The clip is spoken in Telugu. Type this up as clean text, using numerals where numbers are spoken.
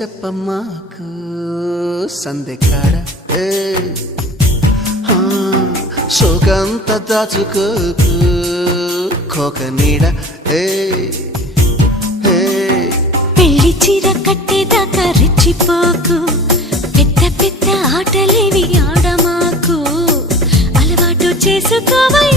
చెప్పమ్మాకు సందెకాడ సోకంత దాచుకోకు కోక నీడ పెళ్లి చీర కట్టేదాకా రెచ్చిపోకు పెద్ద పెద్ద ఆటలేవి ఆడమాకు అలవాటు చేసుకోవాలి